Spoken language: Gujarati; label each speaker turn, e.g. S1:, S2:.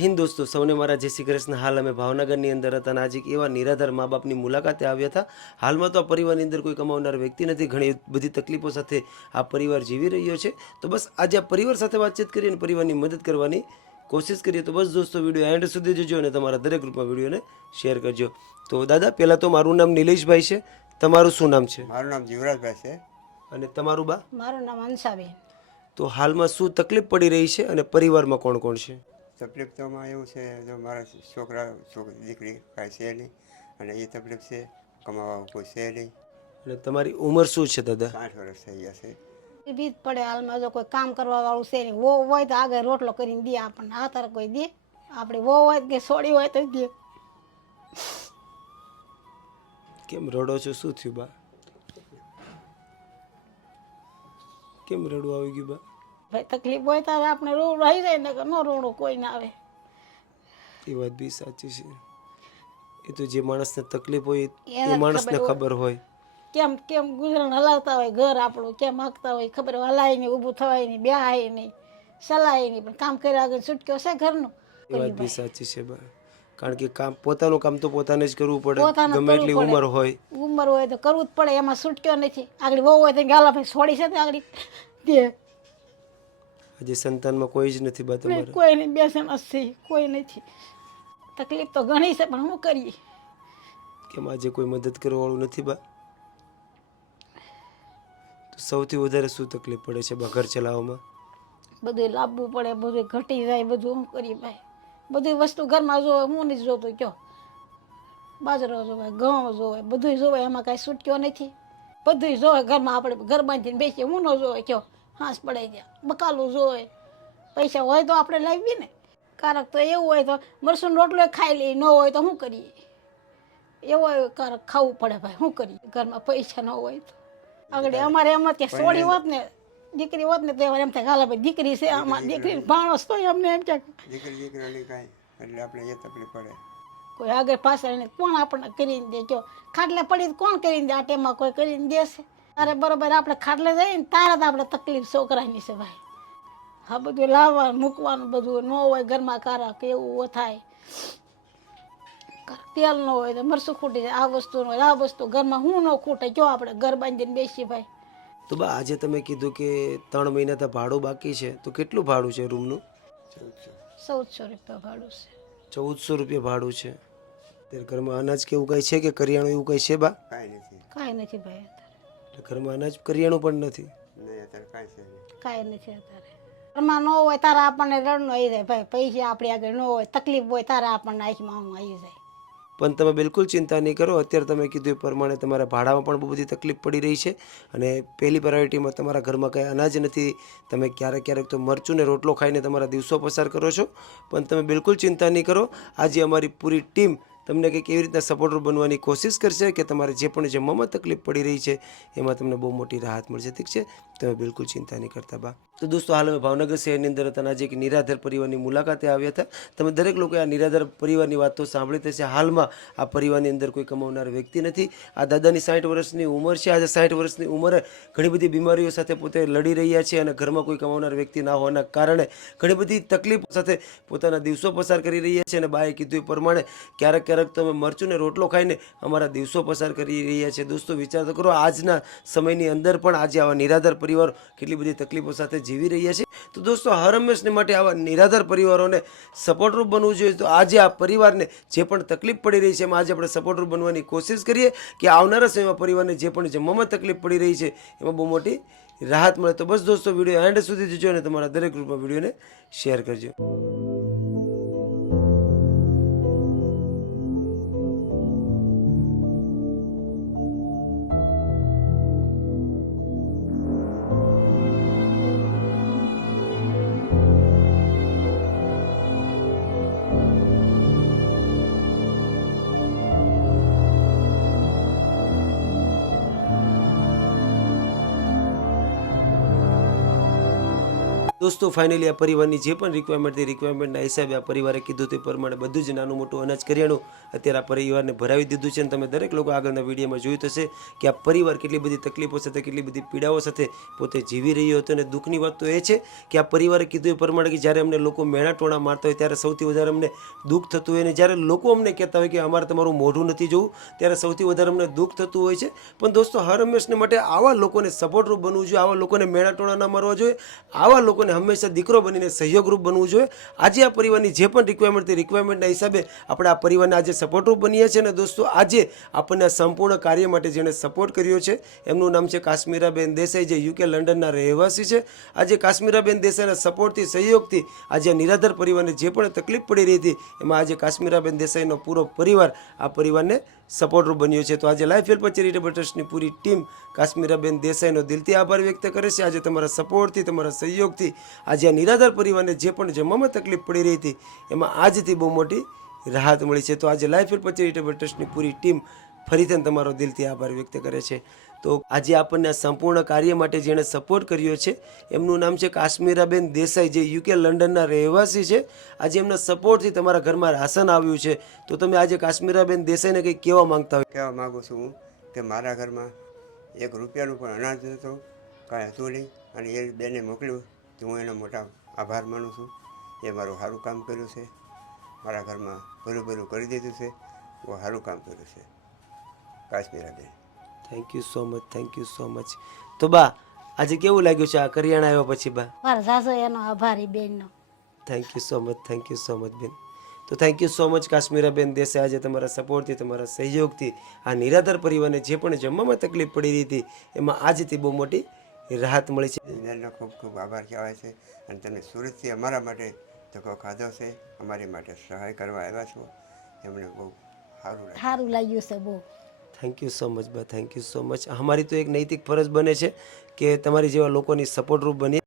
S1: હિન્દ દોસ્તો સૌને મારા જય શ્રી કૃષ્ણ. હાલ અમે ભાવનગરની અંદર હતા અને આજે એવા નિરાધાર મા બાપની મુલાકાતે આવ્યા હતા. હાલમાં તો આ પરિવારની અંદર કોઈ કમાવનાર વ્યક્તિ નથી ઘણી બધી તકલીફો સાથે આ પરિવાર જીવી રહ્યો છે. તો બસ આજે આ પરિવાર સાથે વાતચીત કરી અને પરિવારની મદદ કરવાની કોશિશ કરીએ. તો બસ દોસ્તો વીડિયો એન્ડ સુધી જોજો અને તમારા દરેક ગ્રુપમાં વિડીયોને શેર કરજો. તો દાદા પહેલાં તો મારું નામ નિલેશભાઈ છે. તમારું શું નામ છે?
S2: મારું નામ જીવરાજભાઈ છે.
S1: અને તમારું બા?
S3: મારું નામ અંશાબેન
S1: તો હાલમાં શું તકલીફ પડી રહી છે અને પરિવારમાં કોણ કોણ છે?
S2: તકલીફ તો માં એવું છે જો મારા છોકરા છોકરી દીકરી કાંઈ છે નહીં અને એ તકલીફ છે કમાવા કોઈ છે નહીં.
S1: અને તમારી ઉંમર શું છે દાદા?
S2: આઠ વર્ષ થઈ ગયા છે.
S3: એ બીજ પડે હાલમાં જો કોઈ કામ કરવા વાળું છે નહીં. વો હોય તો આગળ રોટલો કરીને દે આપણને આ તારે કોઈ દે. આપણે વો હોય કે સોડી હોય તો દે.
S1: કેમ રડો છો? શું થયું બા? કેમ રડવું આવી ગયું બા?
S3: ભાઈ તકલીફ હોય ત્યારે આપણે રો રહી જાય ને ન રોડો કોઈ ના આવે.
S1: એ વાત બી સાચી છે. એ તો જે માણસને તકલીફ હોય એ માણસને
S3: ખબર
S1: હોય.
S3: કેમ કેમ ગુજરાન હલાવતા હોય ઘર આપણું કેમ હાંકતા હોય ખબર હલાય નહીં ઊભું થવાય નહીં બ્યાય નહીં સલાય નહીં પણ કામ કર્યા આગળ છૂટક્યો છે ઘરનું?
S1: એ વાત બી સાચી છે બા. કારણ કે કામ પોતાનું કામ તો પોતાને જ કરવું પડે ગમે એટલી ઉંમર હોય.
S3: ઉંમર હોય તો કરવું જ પડે એમાં છૂટક્યો નથી. આગળ વહુ હોય તો ગાલા ભાઈ છોડી છે તો આગળ.
S1: આજે સંતાનમાં કોઈ જ નથી બા તમારે.
S3: કોઈ નહીં બેસન નથી કોઈ નથી. તકલીફ તો ઘણી છે પણ શું કરીએ?
S1: કેમ આજે કોઈ મદદ કરવા વાળું નથી બા? સૌથી વધારે શું તકલીફ પડે છે બા ઘર ચલાવવામાં?
S3: બધું લાવવું પડે બધું ઘટી જાય બધું શું કરીએ ભાઈ? બધી વસ્તુ ઘરમાં જોવે હું નથી જોતો કયો. બાજરો જોવે ઘઉં જોવે બધું જોવે એમાં કાંઈ છૂટક્યો નથી. બધું જોવે ઘરમાં આપણે ઘર બાંધીને બેસીએ હું ન જોવે કયો. હાંસ પડાઈ ગયા. બકાલું જોવે. પૈસા હોય તો આપણે લાવીએ ને. કારક તો એવું હોય તો મરસું રોટલો ખાઈ લઈએ ન હોય તો શું કરીએ? એવો કારક ખાવું પડે ભાઈ શું કરીએ? ઘરમાં પૈસા ન હોય તો. આગળ અમારે એમાં ત્યાં સોળી હોત ને દીકરી હોત ને તો એમ થાય ગાલા ભાઈ દીકરી છે આમાં દીકરી ભાણસ તો અમને એમ કે
S2: દીકરી દીકરી કાંઈ એટલે આપણે એ તકલીફ પડે.
S3: કોઈ આગળ પાછળ કોણ આપણને કરીને દે? જો ખાટલે પડી કોણ કરીને દે? આ ટાઈમમાં કોઈ કરીને દેશે. તારે બરોબર આપણે ખાટલે જઈએ ને તારે તો આપણે તકલીફ છોકરાની છે ભાઈ. હા બધું લાવવાનું મૂકવાનું બધું ન હોય ઘરમાં કારા કે એવું થાય. તેલ ન હોય તો મરસું ખૂટી જાય આ વસ્તુ ન હોય આ વસ્તુ ઘરમાં હું ન ખૂટે જો આપણે ઘર બાંધીને બેસીએ ભાઈ.
S1: તો બા આજે તમે કીધું કે ત્રણ મહિના તો ભાડું બાકી છે તો કેટલું ભાડું છે રૂમનું?
S2: ચૌદસો
S3: રૂપિયા ભાડું છે.
S1: ચૌદસો રૂપિયા ભાડું છે. ત્યારે ઘરમાં અનાજ કે એવું કાંઈ છે કે કરિયાણું એવું કાંઈ છે બા?
S2: કાંઈ નથી
S3: કાંઈ નથી ભાઈ.
S1: ઘરમાં અનાજ કરિયાણું પણ નથી.
S2: નહીં અત્યારે કાંઈ છે નહીં.
S3: કાંઈ નથી અત્યારે. ઘરમાં ન હોય તારા આપણને રડનો આવી જાય. ભાઈ પૈસા આપણી આગળ ન હોય તકલીફ હોય તારા આપણને આંખમાં હું આવી જાય.
S1: પણ તમે બિલકુલ ચિંતા નહીં કરો. અત્યારે તમે કીધું એ પ્રમાણે તમારા ભાડામાં પણ બહુ બધી તકલીફ પડી રહી છે અને પહેલી પ્રાયોરિટીમાં તમારા ઘરમાં કંઈ અનાજ નથી. તમે ક્યારેક ક્યારેક તો મરચું ને રોટલો ખાઈને તમારા દિવસો પસાર કરો છો. પણ તમે બિલકુલ ચિંતા નહીં કરો. આજે અમારી પૂરી ટીમ તમને કંઈક એવી રીતના સપોર્ટર બનવાની કોશિશ કરશે કે તમારે જે પણ જમવામાં તકલીફ પડી રહી છે, એમાં તમને બહુ મોટી રાહત મળશે, ઠીક છે? તમે બિલકુલ ચિંતા નહીં કરતા બા. તો દોસ્તો, હાલ અમે ભાવનગર શહેરની અંદર હતા આજે એક નિરાધાર પરિવારની મુલાકાતે આવ્યા હતા. તમે દરેક લોકોએ આ નિરાધાર પરિવારની વાત તો સાંભળી થશે હાલમાં આ પરિવારની અંદર કોઈ કમાવનાર વ્યક્તિ નથી. આ દાદાની સાઠ વર્ષની ઉંમર છે. આજે સાઠ વર્ષની ઉંમરે ઘણી બધી બીમારીઓ સાથે પોતે લડી રહ્યા છે અને ઘરમાં કોઈ કમાવનાર વ્યક્તિ ના હોવાના કારણે ઘણી બધી તકલીફો સાથે પોતાના દિવસો પસાર કરી રહ્યા છે અને બાએ કીધું એ પ્રમાણે ક્યારેક ક્યારેક તો તમે મરચું ને રોટલો ખાઈને અમારા દિવસો પસાર કરી રહ્યા છે. દોસ્તો, વિચાર તો કરો, આજના સમયની અંદર પણ આજે આવા નિરાધાર પરિવારો કેટલી બધી તકલીફો સાથે જીવી રહ્યા છે. તો દોસ્તો, હર હંમેશને માટે આવા નિરાધાર પરિવારોને સપોર્ટરૂપ બનવું જોઈએ. તો આજે આ પરિવારને જે પણ તકલીફ પડી રહી છે, એમાં આજે આપણે સપોર્ટરૂપ બનવાની કોશિશ કરીએ કે આવનારા સમયમાં પરિવારને જે પણ જમવામાં તકલીફ પડી રહી છે, એમાં બહુ મોટી રાહત મળે. તો બસ દોસ્તો, વીડિયો એન્ડ સુધી જોજો અને તમારા દરેક ગ્રુપમાં વિડીયોને શેર કરજો. દોસ્તો ફાઇનલી આ પરિવારની જે પણ રિક્વાયરમેન્ટ હતી રિક્વાયરમેન્ટના હિસાબે આ પરિવારે કીધું તે પ્રમાણે બધું જ નાનું મોટું અનાજ કરિયાણું અત્યારે આ પરિવારને ભરાવી દીધું છે અને તમે દરેક લોકો આગળના વિડીયોમાં જોયું થશે કે આ પરિવાર કેટલી બધી તકલીફો સાથે, કેટલી બધી પીડાઓ સાથે પોતે જીવી રહ્યો હતો. અને દુઃખની વાત તો એ છે કે આ પરિવારે કીધું એ પ્રમાણે કે જ્યારે અમને લોકો મેણા ટોણા મારતા હોય ત્યારે સૌથી વધારે અમને દુઃખ થતું હોય. અને જ્યારે લોકો અમને કહેતા હોય કે અમારે તમારું મોઢું નથી જોવું, ત્યારે સૌથી વધારે અમને દુઃખ થતું હોય છે. પણ દોસ્તો, હર હંમેશને માટે આવા લોકોને સપોર્ટરૂપ બનવું જોઈએ. આવા લોકોને મેણા ટોણા ના મારવા જોઈએ. આવા લોકોને હંમેશા દીકરો બનીને સહયોગરૂપ બનવું જોઈએ. આજે આ પરિવારની જે પણ રિક્વાયરમેન્ટ તે રિક્વાયરમેન્ટના હિસાબે આપણે આ પરિવારને આજે સપોર્ટરૂપ બનીએ છીએ અને દોસ્તો, આજે આપણને આ સંપૂર્ણ કાર્ય માટે જેણે સપોર્ટ કર્યો છે, એમનું નામ છે કાશ્મીરાબેન દેસાઈ, જે યુકે લંડનના રહેવાસી છે. આજે કાશ્મીરાબેન દેસાઈના સપોર્ટથી સહયોગથી આજે નિરાધાર પરિવારને જે પણ તકલીફ પડી રહી હતી, એમાં આજે કાશ્મીરાબેન દેસાઈનો પૂરો પરિવાર આ પરિવારને સપોર્ટર બન્યો છે. તો આજે લાઈફ હેલ્પર ચેરિટેબલ ટ્રસ્ટની પૂરી ટીમ કાશ્મીરાબેન દેસાઈનો દિલથી આભાર વ્યક્ત કરે છે. આજે તમારા સપોર્ટથી, તમારા સહયોગથી, આજે આ નિરાધાર પરિવારને જે પણ જમવામાં તકલીફ પડી રહી હતી, એમાં આજથી બહુ મોટી રાહત મળી છે. તો આજે લાઈફ હેલ્પર ચેરિટેબલ ટ્રસ્ટની પૂરી ટીમ ફરીથી તમારો દિલથી આભાર વ્યક્ત કરે છે. તો આજે આપણને આ સંપૂર્ણ કાર્ય માટે જેણે સપોર્ટ કર્યો છે, એમનું નામ છે કાશ્મીરાબેન દેસાઈ, જે યુકે લંડનના રહેવાસી છે. આજે એમના સપોર્ટથી તમારા ઘરમાં રાશન આવ્યું છે. તો તમે આજે કાશ્મીરાબેન દેસાઈને કંઈક કહેવા માંગતા હોય?
S2: કહેવા માગું છું હું કે મારા ઘરમાં એક રૂપિયાનું પણ અનાજ નહોતું, કાંઈ હતું નહીં અને એ બેને મોકલ્યું. તો હું એનો મોટા આભાર માનું છું. એ મારું સારું કામ કર્યું છે. મારા ઘરમાં ભરું ભરું કરી દીધું છે. બહુ સારું કામ કર્યું છે. Kashmiraben.
S1: Thank you so much thank you so much તો બા આજે કેવું લાગ્યું છે? આ કરિયાણા આવ્યા પછી બા?
S3: મારા સાસુ એનો આભારી બેનનો.
S1: Thank you so much thank you so much બેન. તો thank you so much Kashmiraben Desai આજે તમારા સપોર્ટથી તમારા સહયોગથી આ નિરાધાર પરિવારને જે પણ જમવામાં તકલીફ પડી રહી હતી એમાં આજથી બહુ મોટી રાહત મળી છે.
S2: બેનનો ખૂબ ખૂબ આભાર કહેવાય છે અને તમે સુરતથી અમારા માટે ધક્કો ખાધો છે. અમારી માટે સહાય કરવા આવ્યા છો. એમને બહુ સારું
S3: સારું લાગ્યું છે બહુ.
S1: થેન્ક યુ સો મચ બા થેન્ક યુ સો મચ અમારી તો એક નૈતિક ફરજ બને છે કે તમારી જેવા લોકોની સપોર્ટરૂપ બની